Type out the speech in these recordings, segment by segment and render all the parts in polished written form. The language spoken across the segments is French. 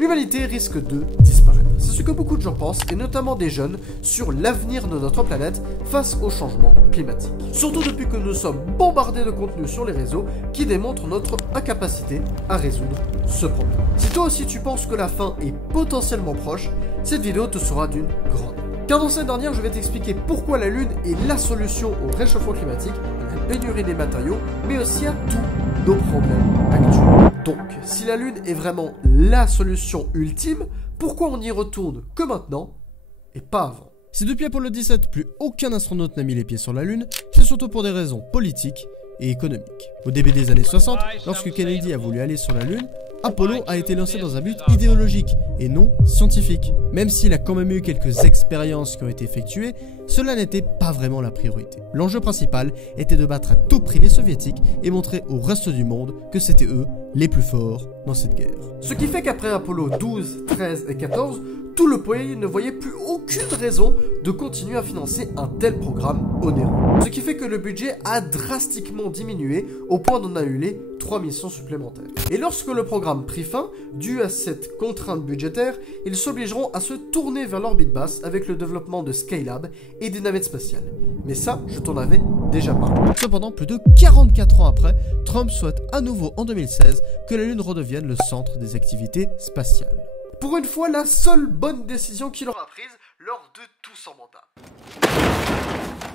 l'humanité risque de disparaître. C'est ce que beaucoup de gens pensent, et notamment des jeunes, sur l'avenir de notre planète face au changement climatique. Surtout depuis que nous sommes bombardés de contenus sur les réseaux qui démontrent notre incapacité à résoudre ce problème. Si toi aussi tu penses que la fin est potentiellement proche, cette vidéo te sera d'une grande aide. Car dans cette dernière, je vais t'expliquer pourquoi la Lune est la solution au réchauffement climatique, à la pénurie des matériaux, mais aussi à tous nos problèmes actuels. Donc, si la Lune est vraiment la solution ultime, pourquoi on y retourne que maintenant et pas avant? Si depuis Apollo 17, plus aucun astronaute n'a mis les pieds sur la Lune, c'est surtout pour des raisons politiques et économiques. Au début des années 60, lorsque Kennedy a voulu aller sur la Lune, Apollo a été lancé dans un but idéologique et non scientifique. Même s'il a quand même eu quelques expériences qui ont été effectuées, cela n'était pas vraiment la priorité. L'enjeu principal était de battre à tout prix les soviétiques et montrer au reste du monde que c'était eux les plus forts dans cette guerre. Ce qui fait qu'après Apollo 12, 13 et 14, tout le pays ne voyait plus aucune raison de continuer à financer un tel programme onéreux. Ce qui fait que le budget a drastiquement diminué au point d'en annuler 3 missions supplémentaires. Et lorsque le programme prit fin, dû à cette contrainte budgétaire, ils s'obligeront à se tourner vers l'orbite basse avec le développement de Skylab et des navettes spatiales. Mais ça, je t'en avais déjà parlé. Cependant, plus de 44 ans après, Trump souhaite à nouveau en 2016 que la Lune redevienne le centre des activités spatiales. Pour une fois, la seule bonne décision qu'il aura prise lors de tout son mandat.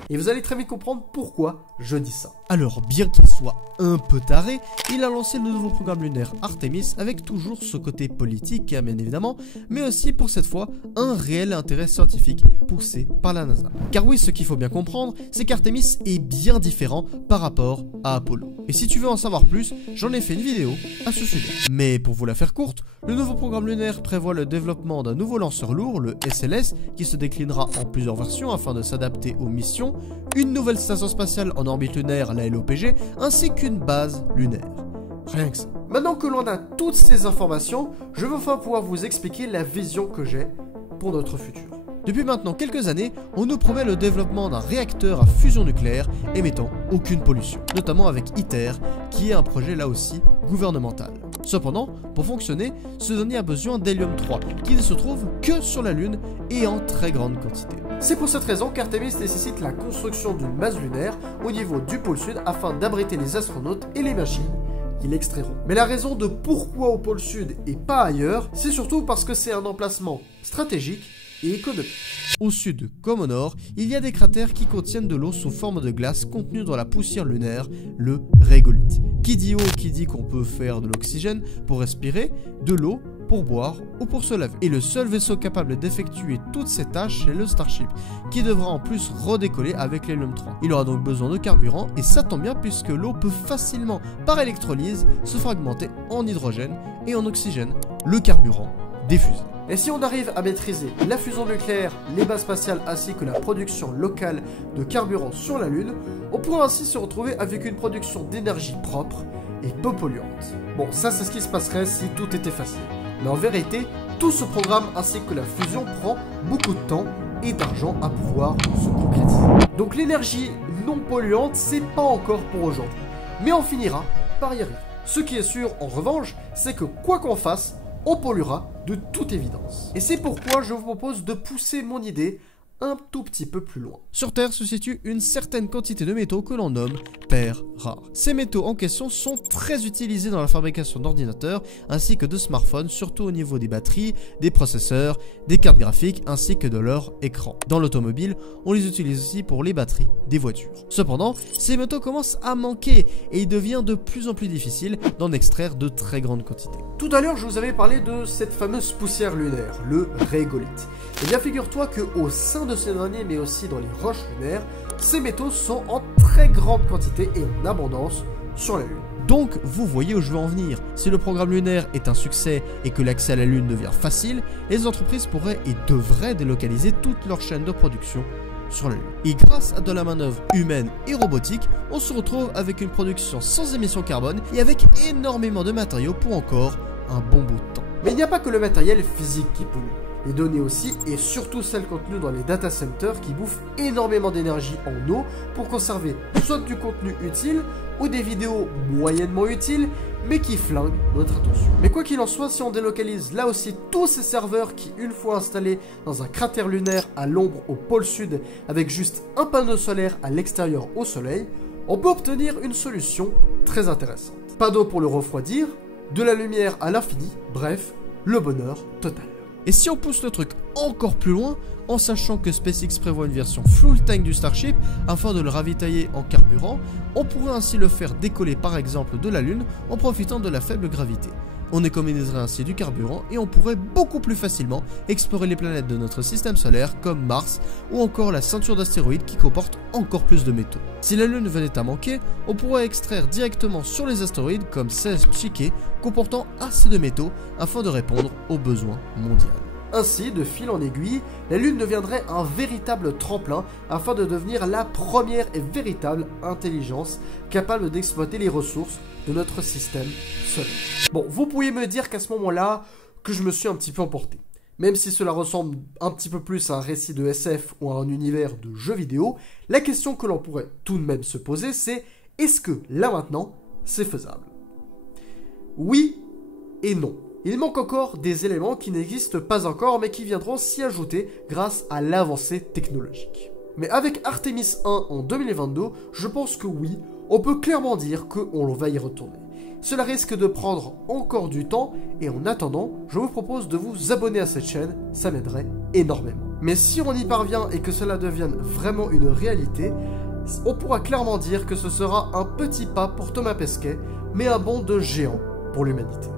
Et vous allez très vite comprendre pourquoi je dis ça. Alors, bien qu'il soit un peu taré, il a lancé le nouveau programme lunaire Artemis avec toujours ce côté politique, bien évidemment, mais aussi pour cette fois un réel intérêt scientifique poussé par la NASA. Car oui, ce qu'il faut bien comprendre, c'est qu'Artemis est bien différent par rapport à Apollo. Et si tu veux en savoir plus, j'en ai fait une vidéo à ce sujet. Mais pour vous la faire courte, le nouveau programme lunaire prévoit le développement d'un nouveau lanceur lourd, le SLS, qui se déclinera en plusieurs versions afin de s'adapter aux missions, une nouvelle station spatiale en orbite lunaire, la LOPG, ainsi qu'une base lunaire. Rien que ça. Maintenant que l'on a toutes ces informations, je veux enfin pouvoir vous expliquer la vision que j'ai pour notre futur. Depuis maintenant quelques années, on nous promet le développement d'un réacteur à fusion nucléaire émettant aucune pollution, notamment avec ITER, qui est un projet là aussi gouvernemental. Cependant, pour fonctionner, ce dernier a besoin d'hélium-3, qui ne se trouve que sur la Lune et en très grande quantité. C'est pour cette raison qu'Artemis nécessite la construction d'une base lunaire au niveau du pôle sud afin d'abriter les astronautes et les machines qui l'extrairont. Mais la raison de pourquoi au pôle sud et pas ailleurs, c'est surtout parce que c'est un emplacement stratégique et économique. Au sud comme au nord, il y a des cratères qui contiennent de l'eau sous forme de glace contenue dans la poussière lunaire, le régolithe. Qui dit eau, qui dit qu'on peut faire de l'oxygène pour respirer, de l'eau pour boire ou pour se laver. Et le seul vaisseau capable d'effectuer toutes ces tâches, c'est le Starship, qui devra en plus redécoller avec l'hélium-3. Il aura donc besoin de carburant, et ça tombe bien puisque l'eau peut facilement, par électrolyse, se fragmenter en hydrogène et en oxygène, le carburant diffusé. Et si on arrive à maîtriser la fusion nucléaire, les bases spatiales ainsi que la production locale de carburant sur la Lune, on pourra ainsi se retrouver avec une production d'énergie propre et peu polluante. Bon, ça c'est ce qui se passerait si tout était facile. Mais en vérité, tout ce programme ainsi que la fusion prend beaucoup de temps et d'argent à pouvoir se concrétiser. Donc l'énergie non polluante, c'est pas encore pour aujourd'hui. Mais on finira par y arriver. Ce qui est sûr en revanche, c'est que quoi qu'on fasse, on polluera de toute évidence. Et c'est pourquoi je vous propose de pousser mon idée un tout petit peu plus loin. Sur Terre se situe une certaine quantité de métaux que l'on nomme terres rares. Ces métaux en question sont très utilisés dans la fabrication d'ordinateurs ainsi que de smartphones, surtout au niveau des batteries, des processeurs, des cartes graphiques ainsi que de leur écran. Dans l'automobile, on les utilise aussi pour les batteries des voitures. Cependant, ces métaux commencent à manquer et il devient de plus en plus difficile d'en extraire de très grandes quantités. Tout à l'heure, je vous avais parlé de cette fameuse poussière lunaire, le régolithe. Et bien figure-toi qu'au sein de ces derniers, mais aussi dans les roches lunaires, ces métaux sont en très grande quantité et en abondance sur la Lune. Donc, vous voyez où je veux en venir. Si le programme lunaire est un succès et que l'accès à la Lune devient facile, les entreprises pourraient et devraient délocaliser toute leur chaîne de production sur la Lune. Et grâce à de la main-d'œuvre humaine et robotique, on se retrouve avec une production sans émission carbone et avec énormément de matériaux pour encore un bon bout de temps. Mais il n'y a pas que le matériel physique qui pollue. Les données aussi, et surtout celles contenues dans les data centers qui bouffent énormément d'énergie en eau pour conserver soit du contenu utile ou des vidéos moyennement utiles, mais qui flinguent notre attention. Mais quoi qu'il en soit, si on délocalise là aussi tous ces serveurs qui, une fois installés dans un cratère lunaire à l'ombre au pôle sud, avec juste un panneau solaire à l'extérieur au soleil, on peut obtenir une solution très intéressante. Pas d'eau pour le refroidir, de la lumière à l'infini, bref, le bonheur total. Et si on pousse le truc encore plus loin, en sachant que SpaceX prévoit une version full tank du Starship afin de le ravitailler en carburant, on pourrait ainsi le faire décoller par exemple de la Lune en profitant de la faible gravité. On économiserait ainsi du carburant et on pourrait beaucoup plus facilement explorer les planètes de notre système solaire comme Mars ou encore la ceinture d'astéroïdes qui comporte encore plus de métaux. Si la Lune venait à manquer, on pourrait extraire directement sur les astéroïdes comme 16 Psyche comportant assez de métaux afin de répondre aux besoins mondiaux. Ainsi, de fil en aiguille, la Lune deviendrait un véritable tremplin afin de devenir la première et véritable intelligence capable d'exploiter les ressources de notre système solaire. Bon, vous pourriez me dire qu'à ce moment-là, que je me suis un petit peu emporté. Même si cela ressemble un petit peu plus à un récit de SF ou à un univers de jeux vidéo, la question que l'on pourrait tout de même se poser, c'est est-ce que, là maintenant, c'est faisable? Oui et non. Il manque encore des éléments qui n'existent pas encore mais qui viendront s'y ajouter grâce à l'avancée technologique. Mais avec Artemis 1 en 2022, je pense que oui, on peut clairement dire qu'on va y retourner. Cela risque de prendre encore du temps et en attendant, je vous propose de vous abonner à cette chaîne, ça m'aiderait énormément. Mais si on y parvient et que cela devienne vraiment une réalité, on pourra clairement dire que ce sera un petit pas pour Thomas Pesquet, mais un bond de géant pour l'humanité.